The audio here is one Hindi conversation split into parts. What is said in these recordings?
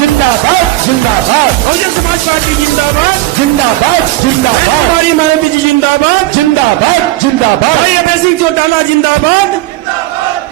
जिंदाबाद जिंदाबाद, बहुजन समाज पार्टी जिंदाबाद, जिंदाबाद जिंदाबाद, हमारी मायावती जी जिंदाबाद, जिंदाबाद जिंदाबाद, भाई अभय सिंह चौटाला जिंदाबाद,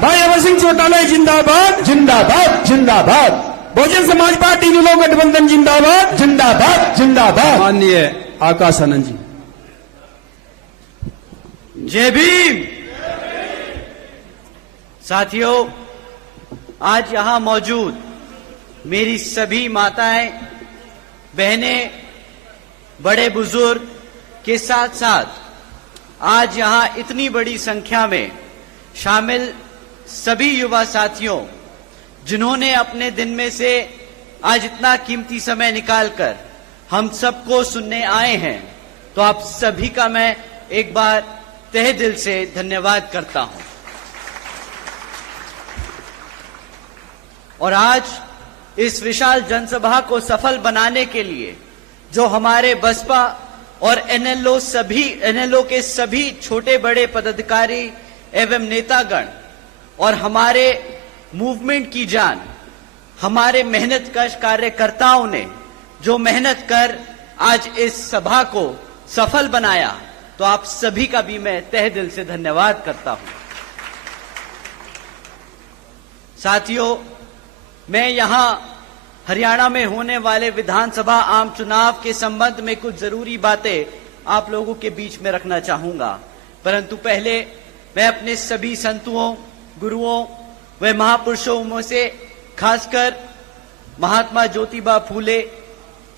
भाई अभय सिंह चौटाला जिंदाबाद, जिंदाबाद जिंदाबाद, बहुजन समाज पार्टी नीलो गठबंधन जिंदाबाद, जिंदाबाद जिंदाबाद। माननीय आकाश आनंद जी। जय भीम। साथियों, आज यहां मौजूद मेरी सभी माताएं, बहनें, बड़े बुजुर्ग के साथ साथ आज यहां इतनी बड़ी संख्या में शामिल सभी युवा साथियों, जिन्होंने अपने दिन में से आज इतना कीमती समय निकालकर हम सबको सुनने आए हैं, तो आप सभी का मैं एक बार तहे दिल से धन्यवाद करता हूं। और आज इस विशाल जनसभा को सफल बनाने के लिए जो हमारे बसपा और एनएलओ के सभी छोटे बड़े पदाधिकारी एवं नेतागण और हमारे मूवमेंट की जान, हमारे मेहनतकश कार्यकर्ताओं ने जो मेहनत कर आज इस सभा को सफल बनाया, तो आप सभी का भी मैं तहे दिल से धन्यवाद करता हूं। साथियों, मैं यहां हरियाणा में होने वाले विधानसभा आम चुनाव के संबंध में कुछ जरूरी बातें आप लोगों के बीच में रखना चाहूंगा, परंतु पहले मैं अपने सभी संतों, गुरुओं व महापुरुषों में से खासकर महात्मा ज्योतिबा फूले,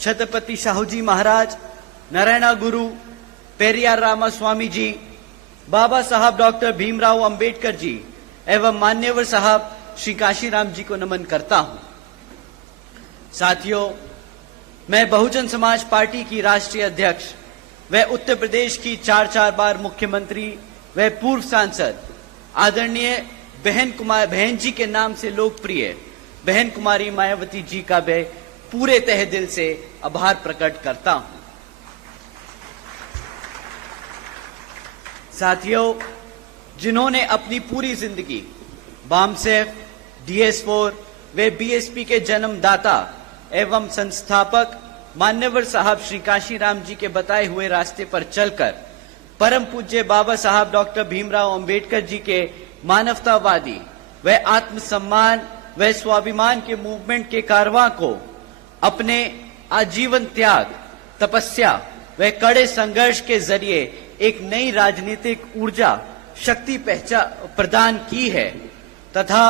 छत्रपति शाहूजी महाराज, नारायण गुरु, पेरियार रामास्वामी जी, बाबा साहब डॉक्टर भीमराव अंबेडकर जी एवं मान्यवर साहब श्री काशीराम जी को नमन करता हूं। साथियों, मैं बहुजन समाज पार्टी की राष्ट्रीय अध्यक्ष व उत्तर प्रदेश की 4 बार मुख्यमंत्री व पूर्व सांसद आदरणीय बहन जी के नाम से लोकप्रिय बहन कुमारी मायावती जी का मैं पूरे तहे दिल से आभार प्रकट करता हूं। साथियों, जिन्होंने अपनी पूरी जिंदगी बामसेफ, DS4 वे बीएसपी के जन्मदाता एवं संस्थापक मान्यवर साहब श्री काशीराम जी के बताए हुए रास्ते पर चलकर परम पूज्य बाबा साहब डॉक्टर भीमराव अंबेडकर जी के मानवतावादी व आत्मसम्मान व स्वाभिमान के मूवमेंट के कारवां को अपने आजीवन त्याग, तपस्या व कड़े संघर्ष के जरिए एक नई राजनीतिक ऊर्जा, शक्ति प्रदान की है तथा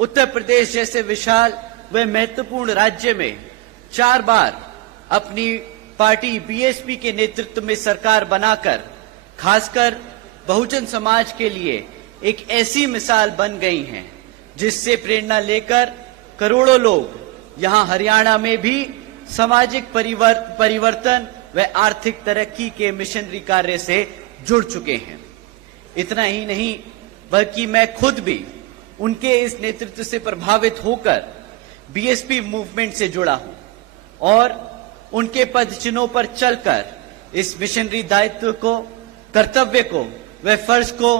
उत्तर प्रदेश जैसे विशाल व महत्वपूर्ण राज्य में 4 बार अपनी पार्टी बीएसपी के नेतृत्व में सरकार बनाकर खासकर बहुजन समाज के लिए एक ऐसी मिसाल बन गई हैं, जिससे प्रेरणा लेकर करोड़ों लोग यहां हरियाणा में भी सामाजिक परिवर्तन व आर्थिक तरक्की के मिशनरी कार्य से जुड़ चुके हैं। इतना ही नहीं, बल्कि मैं खुद भी उनके इस नेतृत्व से प्रभावित होकर बीएसपी मूवमेंट से जुड़ा हूं और उनके पद चिन्हों पर चलकर इस मिशनरी दायित्व को, कर्तव्य को व फर्ज को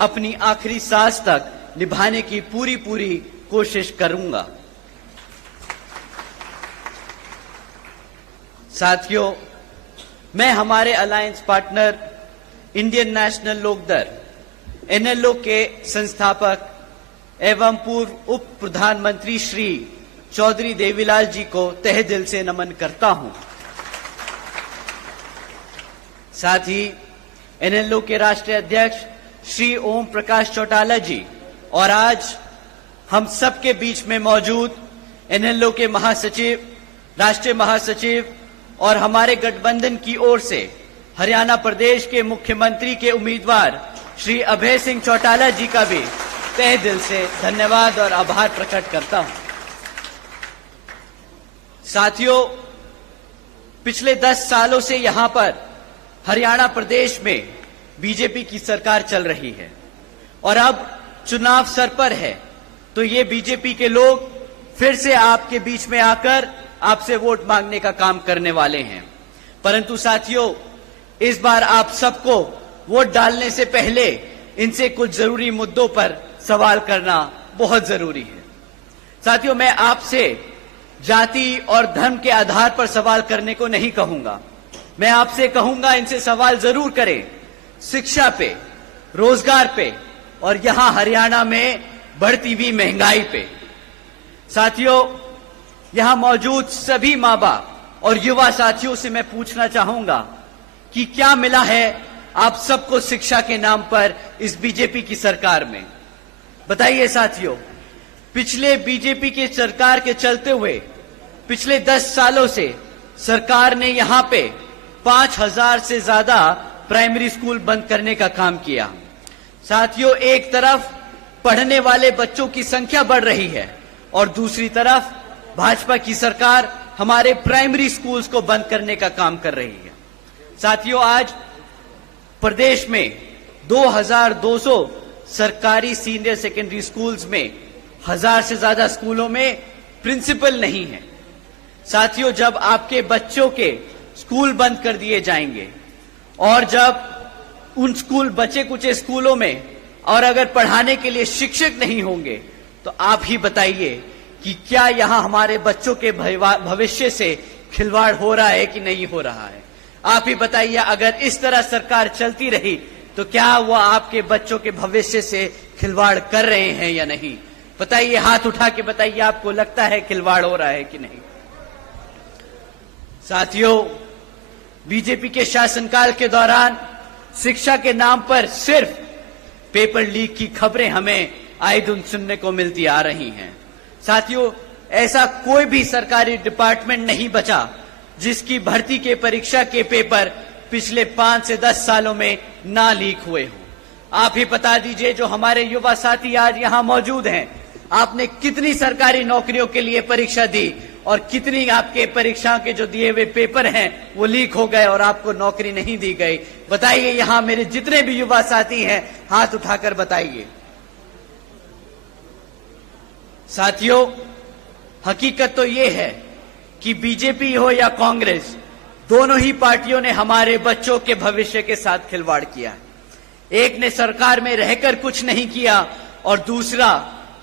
अपनी आखिरी सांस तक निभाने की पूरी कोशिश करूंगा। साथियों, मैं हमारे alliance partner Indian National Lokdal एनएलओ के संस्थापक एवं पूर्व उप प्रधानमंत्री श्री चौधरी देवीलाल जी को तहे दिल से नमन करता हूं। साथ ही एनएलओ के राष्ट्रीय अध्यक्ष श्री ओम प्रकाश चौटाला जी और आज हम सबके बीच में मौजूद एनएलओ के महासचिव, राष्ट्रीय महासचिव और हमारे गठबंधन की ओर से हरियाणा प्रदेश के मुख्यमंत्री के उम्मीदवार श्री अभय सिंह चौटाला जी का भी तहे दिल से धन्यवाद और आभार प्रकट करता हूं। साथियों, पिछले 10 सालों से यहां पर हरियाणा प्रदेश में बीजेपी की सरकार चल रही है और अब चुनाव सर पर है, तो ये बीजेपी के लोग फिर से आपके बीच में आकर आपसे वोट मांगने का काम करने वाले हैं। परंतु साथियों, इस बार आप सबको वोट डालने से पहले इनसे कुछ जरूरी मुद्दों पर सवाल करना बहुत जरूरी है। साथियों, मैं आपसे जाति और धर्म के आधार पर सवाल करने को नहीं कहूंगा। मैं आपसे कहूंगा इनसे सवाल जरूर करें, शिक्षा पे, रोजगार पे और यहां हरियाणा में बढ़ती हुई महंगाई पे। साथियों, यहां मौजूद सभी माँ बाप और युवा साथियों से मैं पूछना चाहूंगा कि क्या मिला है आप सबको शिक्षा के नाम पर इस बीजेपी की सरकार में? बताइए साथियों, पिछले बीजेपी की सरकार के चलते हुए पिछले 10 सालों से सरकार ने यहां पे 5000 से ज्यादा प्राइमरी स्कूल बंद करने का काम किया। साथियों, एक तरफ पढ़ने वाले बच्चों की संख्या बढ़ रही है और दूसरी तरफ भाजपा की सरकार हमारे प्राइमरी स्कूल्स को बंद करने का काम कर रही है। साथियों, आज प्रदेश में 2200 सरकारी सीनियर सेकेंडरी स्कूल्स में 1000 से ज्यादा स्कूलों में प्रिंसिपल नहीं है। साथियों, जब आपके बच्चों के स्कूल बंद कर दिए जाएंगे और जब उन स्कूल बचे कुचे स्कूलों में और अगर पढ़ाने के लिए शिक्षक नहीं होंगे तो आप ही बताइए कि क्या यहां हमारे बच्चों के भविष्य से खिलवाड़ हो रहा है कि नहीं हो रहा है? आप ही बताइए, अगर इस तरह सरकार चलती रही तो क्या वो आपके बच्चों के भविष्य से खिलवाड़ कर रहे हैं या नहीं? बताइए, हाथ उठा के बताइए, आपको लगता है खिलवाड़ हो रहा है कि नहीं? साथियों, बीजेपी के शासनकाल के दौरान शिक्षा के नाम पर सिर्फ पेपर लीक की खबरें हमें आए दिन सुनने को मिलती आ रही हैं। साथियों, ऐसा कोई भी सरकारी डिपार्टमेंट नहीं बचा जिसकी भर्ती के परीक्षा के पेपर पिछले 5 से 10 सालों में ना लीक हुए हों। आप ही बता दीजिए, जो हमारे युवा साथी आज यहां मौजूद हैं, आपने कितनी सरकारी नौकरियों के लिए परीक्षा दी और कितनी आपके परीक्षाओं के जो दिए हुए पेपर हैं वो लीक हो गए और आपको नौकरी नहीं दी गई? बताइए, यहां मेरे जितने भी युवा साथी हैं, हाथ उठाकर बताइए। साथियों, हकीकत तो ये है कि बीजेपी हो या कांग्रेस, दोनों ही पार्टियों ने हमारे बच्चों के भविष्य के साथ खिलवाड़ किया है। एक ने सरकार में रहकर कुछ नहीं किया और दूसरा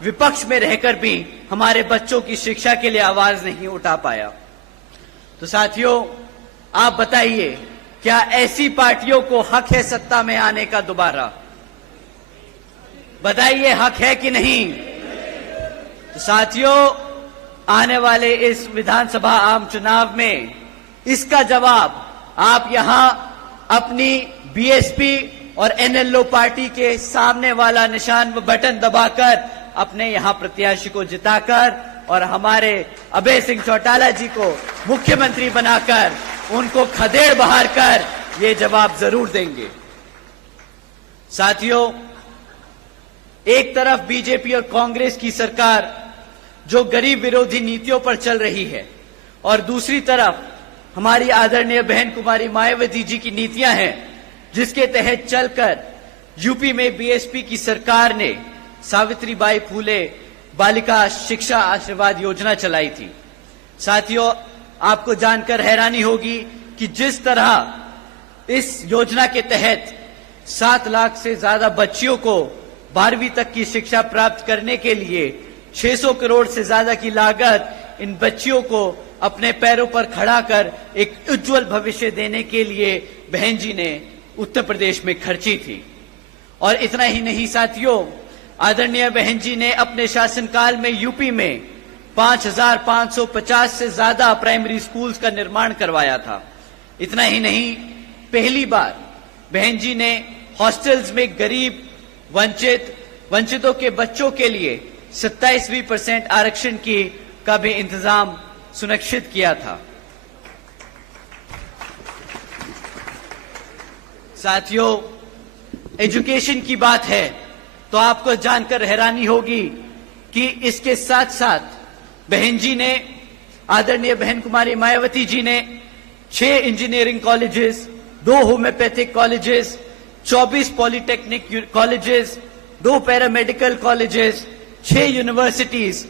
विपक्ष में रहकर भी हमारे बच्चों की शिक्षा के लिए आवाज नहीं उठा पाया। तो साथियों, आप बताइए, क्या ऐसी पार्टियों को हक है सत्ता में आने का दोबारा? बताइए, हक है कि नहीं? तो साथियों, आने वाले इस विधानसभा आम चुनाव में इसका जवाब आप यहां अपनी बीएसपी और एनएलओ पार्टी के सामने वाला निशान व बटन दबाकर अपने यहां प्रत्याशी को जिताकर और हमारे अभय सिंह चौटाला जी को मुख्यमंत्री बनाकर उनको खदेड़ बहार कर ये जवाब जरूर देंगे। साथियों, एक तरफ बीजेपी और कांग्रेस की सरकार जो गरीब विरोधी नीतियों पर चल रही है और दूसरी तरफ हमारी आदरणीय बहन कुमारी मायावती जी की नीतियां हैं, जिसके तहत चलकर यूपी में बीएसपी की सरकार ने सावित्रीबाई फूले बालिका शिक्षा आशीर्वाद योजना चलाई थी। साथियों, आपको जानकर हैरानी होगी कि जिस तरह इस योजना के तहत 7 लाख से ज्यादा बच्चियों को 12वीं तक की शिक्षा प्राप्त करने के लिए 600 करोड़ से ज्यादा की लागत इन बच्चियों को अपने पैरों पर खड़ा कर एक उज्जवल भविष्य देने के लिए बहन जी ने उत्तर प्रदेश में खर्ची थी। और इतना ही नहीं साथियों, आदरणीय बहन जी ने अपने शासनकाल में यूपी में 5550 से ज्यादा प्राइमरी स्कूल्स का निर्माण करवाया था। इतना ही नहीं, पहली बार बहन जी ने हॉस्टल्स में गरीब वंचितों के बच्चों के लिए 27% आरक्षण का भी इंतजाम सुनिश्चित किया था। साथियों, एजुकेशन की बात है तो आपको जानकर हैरानी होगी कि इसके साथ साथ बहन जी ने, आदरणीय बहन कुमारी मायावती जी ने 6 engineering colleges, 2 homeopathic colleges, 24 polytechnic colleges, 2 paramedical colleges, 6 universities,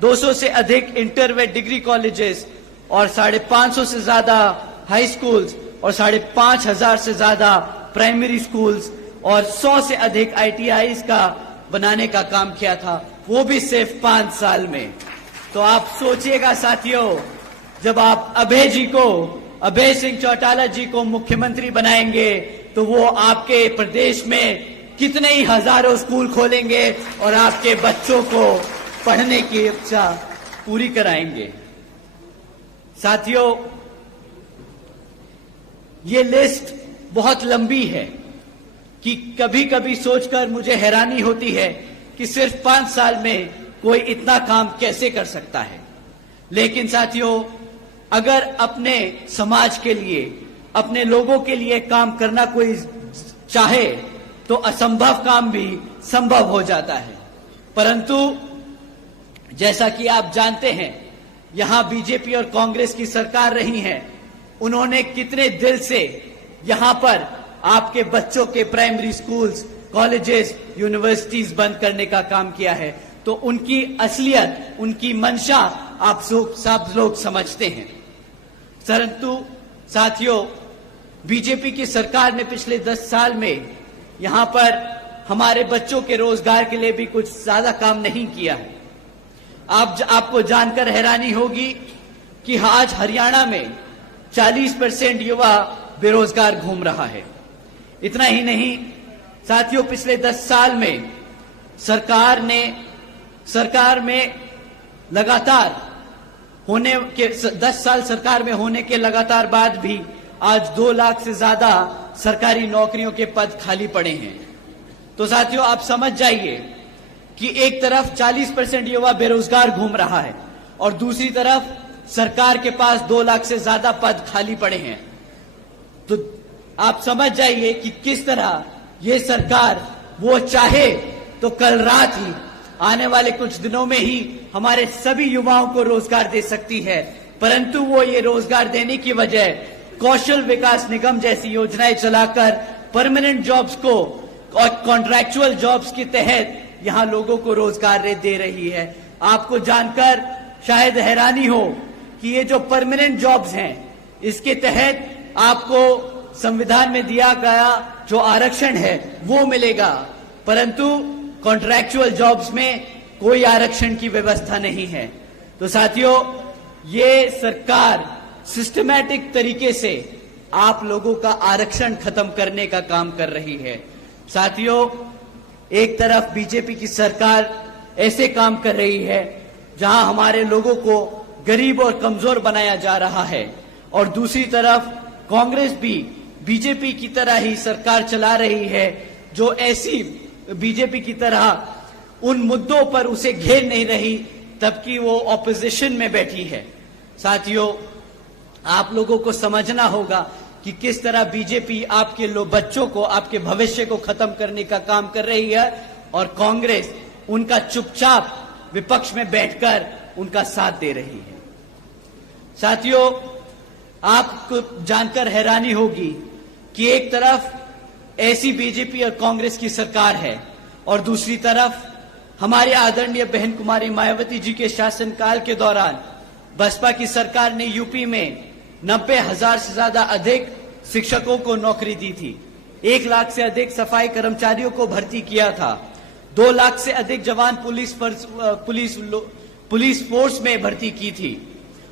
200 से अधिक इंटर व डिग्री कॉलेजेस और 550 से ज्यादा हाई स्कूल्स और 5,500 से ज्यादा प्राइमरी स्कूल्स और 100 से अधिक ITIs का बनाने का काम किया था। वो भी सिर्फ 5 साल में। तो आप सोचिएगा साथियों, जब आप अभय सिंह चौटाला जी को मुख्यमंत्री बनाएंगे तो वो आपके प्रदेश में कितने ही हजारों स्कूल खोलेंगे और आपके बच्चों को पढ़ने की इच्छा पूरी कराएंगे। साथियों, ये लिस्ट बहुत लंबी है कि कभी कभी सोचकर मुझे हैरानी होती है कि सिर्फ 5 साल में कोई इतना काम कैसे कर सकता है। लेकिन साथियों, अगर अपने समाज के लिए, अपने लोगों के लिए काम करना कोई चाहे तो असंभव काम भी संभव हो जाता है। परंतु जैसा कि आप जानते हैं, यहां बीजेपी और कांग्रेस की सरकार रही है, उन्होंने कितने दिल से यहां पर आपके बच्चों के प्राइमरी स्कूल्स, कॉलेजेस, यूनिवर्सिटीज बंद करने का काम किया है। तो उनकी असलियत, उनकी मंशा आप सब लोग समझते हैं। परंतु साथियों, बीजेपी की सरकार ने पिछले 10 साल में यहां पर हमारे बच्चों के रोजगार के लिए भी कुछ ज्यादा काम नहीं किया है। आपको जानकर हैरानी होगी कि आज हरियाणा में 40% युवा बेरोजगार घूम रहा है। इतना ही नहीं साथियों, पिछले 10 साल में सरकार में लगातार होने के 10 साल सरकार में होने के लगातार बाद भी आज 2 लाख से ज्यादा सरकारी नौकरियों के पद खाली पड़े हैं। तो साथियों, आप समझ जाइए कि एक तरफ 40% युवा बेरोजगार घूम रहा है और दूसरी तरफ सरकार के पास 2 लाख से ज्यादा पद खाली पड़े हैं। तो आप समझ जाइए कि किस तरह ये सरकार, वो चाहे तो कल रात ही, आने वाले कुछ दिनों में ही हमारे सभी युवाओं को रोजगार दे सकती है। परंतु वो ये रोजगार देने की बजाय कौशल विकास निगम जैसी योजनाएं चलाकर परमानेंट जॉब्स को और कॉन्ट्रैक्चुअल जॉब्स के तहत यहां लोगों को रोजगार दे रही है। आपको जानकर शायद हैरानी हो कि ये जो परमानेंट जॉब्स हैं, इसके तहत आपको संविधान में दिया गया जो आरक्षण है वो मिलेगा, परंतु कॉन्ट्रैक्चुअल जॉब्स में कोई आरक्षण की व्यवस्था नहीं है। तो साथियों, ये सरकार सिस्टमैटिक तरीके से आप लोगों का आरक्षण खत्म करने का काम कर रही है। साथियों, एक तरफ बीजेपी की सरकार ऐसे काम कर रही है जहां हमारे लोगों को गरीब और कमजोर बनाया जा रहा है, और दूसरी तरफ कांग्रेस भी बीजेपी की तरह ही सरकार चला रही है जो ऐसी बीजेपी की तरह उन मुद्दों पर उसे घेर नहीं रही तबकि वो ऑपोजिशन में बैठी है। साथियों, आप लोगों को समझना होगा कि किस तरह बीजेपी आपके बच्चों को, आपके भविष्य को खत्म करने का काम कर रही है और कांग्रेस उनका चुपचाप विपक्ष में बैठकर उनका साथ दे रही है। साथियों, आपको जानकर हैरानी होगी कि एक तरफ ऐसी बीजेपी और कांग्रेस की सरकार है और दूसरी तरफ हमारे आदरणीय बहन कुमारी मायावती जी के शासनकाल के दौरान बसपा की सरकार ने यूपी में 90,000 से ज्यादा अधिक शिक्षकों को नौकरी दी थी, 1 लाख से अधिक सफाई कर्मचारियों को भर्ती किया था, 2 लाख से अधिक जवान पुलिस फोर्स में भर्ती की थी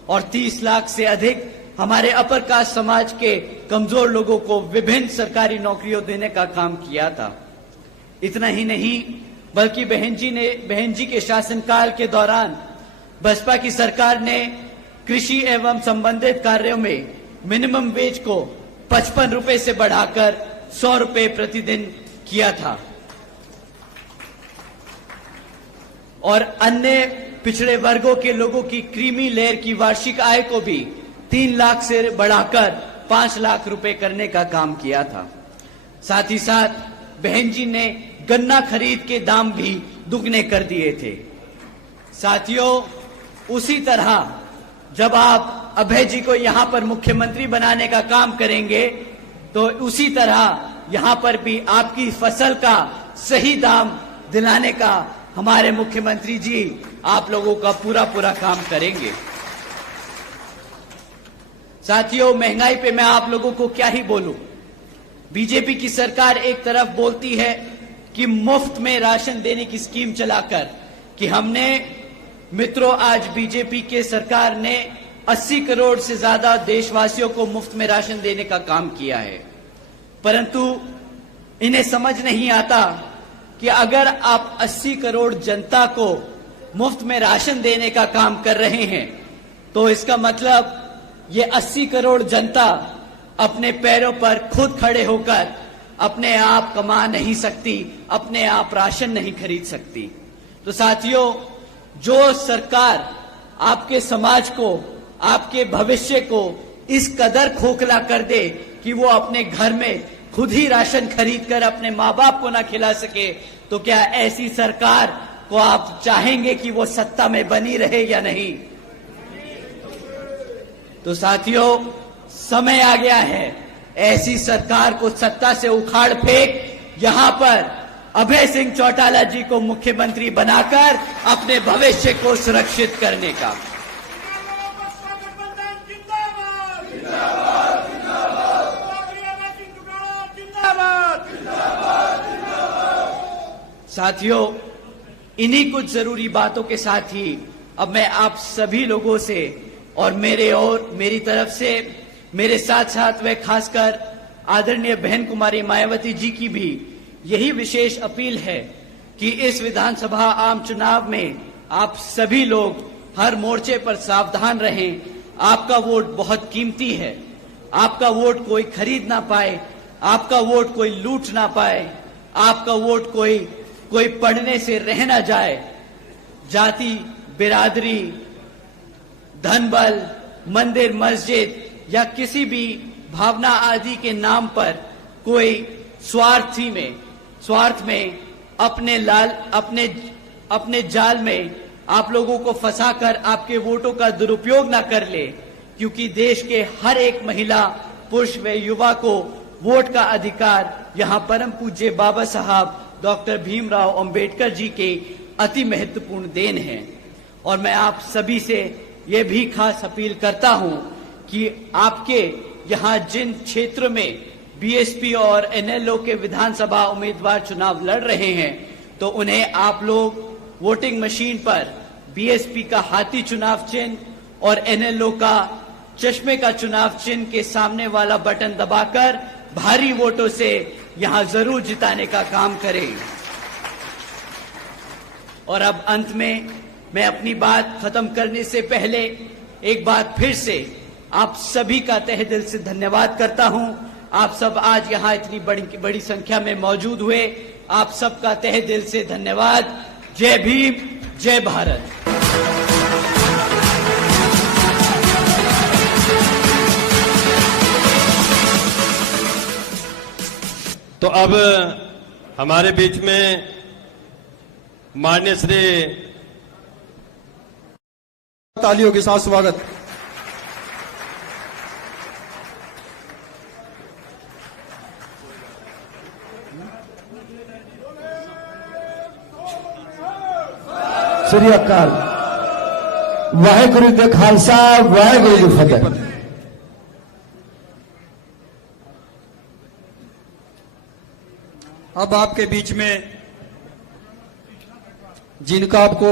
और 30 लाख से अधिक हमारे अपर कास्ट समाज के कमजोर लोगों को विभिन्न सरकारी नौकरियों देने का काम किया था। इतना ही नहीं बल्कि बहन जी के शासनकाल के दौरान बसपा की सरकार ने कृषि एवं संबंधित कार्यों में मिनिमम वेज को 55 रुपए से बढ़ाकर 100 रुपए प्रतिदिन किया था और अन्य पिछड़े वर्गों के लोगों की क्रीमी लेयर की वार्षिक आय को भी 3 लाख से बढ़ाकर 5 लाख रुपए करने का काम किया था। साथ ही साथ बहन जी ने गन्ना खरीद के दाम भी दुगने कर दिए थे। साथियों, उसी तरह जब आप अभय जी को यहां पर मुख्यमंत्री बनाने का काम करेंगे तो उसी तरह यहां पर भी आपकी फसल का सही दाम दिलाने का हमारे मुख्यमंत्री जी आप लोगों का पूरा काम करेंगे। साथियों, महंगाई पे मैं आप लोगों को क्या ही बोलूं। बीजेपी की सरकार एक तरफ बोलती है कि मुफ्त में राशन देने की स्कीम चलाकर कि हमने मित्रों आज बीजेपी के सरकार ने 80 करोड़ से ज्यादा देशवासियों को मुफ्त में राशन देने का काम किया है, परंतु इन्हें समझ नहीं आता कि अगर आप 80 करोड़ जनता को मुफ्त में राशन देने का काम कर रहे हैं तो इसका मतलब ये 80 करोड़ जनता अपने पैरों पर खुद खड़े होकर अपने आप कमा नहीं सकती, अपने आप राशन नहीं खरीद सकती। तो साथियों, जो सरकार आपके समाज को, आपके भविष्य को इस कदर खोखला कर दे कि वो अपने घर में खुद ही राशन खरीद कर अपने माँ बाप को ना खिला सके, तो क्या ऐसी सरकार को आप चाहेंगे कि वो सत्ता में बनी रहे या नहीं? तो साथियों, समय आ गया है ऐसी सरकार को सत्ता से उखाड़ फेंक यहां पर अभय सिंह चौटाला जी को मुख्यमंत्री बनाकर अपने भविष्य को सुरक्षित करने का। साथियों, इन्हीं कुछ जरूरी बातों के साथ ही अब मैं आप सभी लोगों से और मेरी तरफ से, मेरे साथ साथ व खासकर आदरणीय बहन कुमारी मायावती जी की भी यही विशेष अपील है कि इस विधानसभा आम चुनाव में आप सभी लोग हर मोर्चे पर सावधान रहें। आपका वोट बहुत कीमती है, आपका वोट कोई खरीद ना पाए, आपका वोट कोई लूट ना पाए, आपका वोट कोई पढ़ने से रह ना जाए। जाति, बिरादरी, धनबल, मंदिर, मस्जिद या किसी भी भावना आदि के नाम पर कोई स्वार्थ में अपने जाल में आप लोगों को फंसाकर आपके वोटों का दुरुपयोग ना कर ले, क्योंकि देश के हर एक महिला, पुरुष व युवा को वोट का अधिकार यहां परम पूज्य बाबा साहब डॉक्टर भीमराव अंबेडकर जी के अति महत्वपूर्ण देन है। और मैं आप सभी से यह भी खास अपील करता हूं कि आपके यहां जिन क्षेत्र में बीएसपी और एनएलओ के विधानसभा उम्मीदवार चुनाव लड़ रहे हैं, तो उन्हें आप लोग वोटिंग मशीन पर बीएसपी का हाथी चुनाव चिन्ह और एनएलओ का चश्मे का चुनाव चिन्ह के सामने वाला बटन दबाकर भारी वोटों से यहां जरूर जिताने का काम करें। और अब अंत में मैं अपनी बात खत्म करने से पहले एक बार फिर से आप सभी का तहे दिल से धन्यवाद करता हूं। आप सब आज यहां इतनी बड़ी संख्या में मौजूद हुए, आप सबका तहे दिल से धन्यवाद। जय भीम, जय भारत। तो अब हमारे बीच में माननीय श्री, तालियों के साथ स्वागत। श्री अकाल वाहेगुरु जी खालसा, वाहेगुरु जी फतेह। अब आपके बीच में जिनका आपको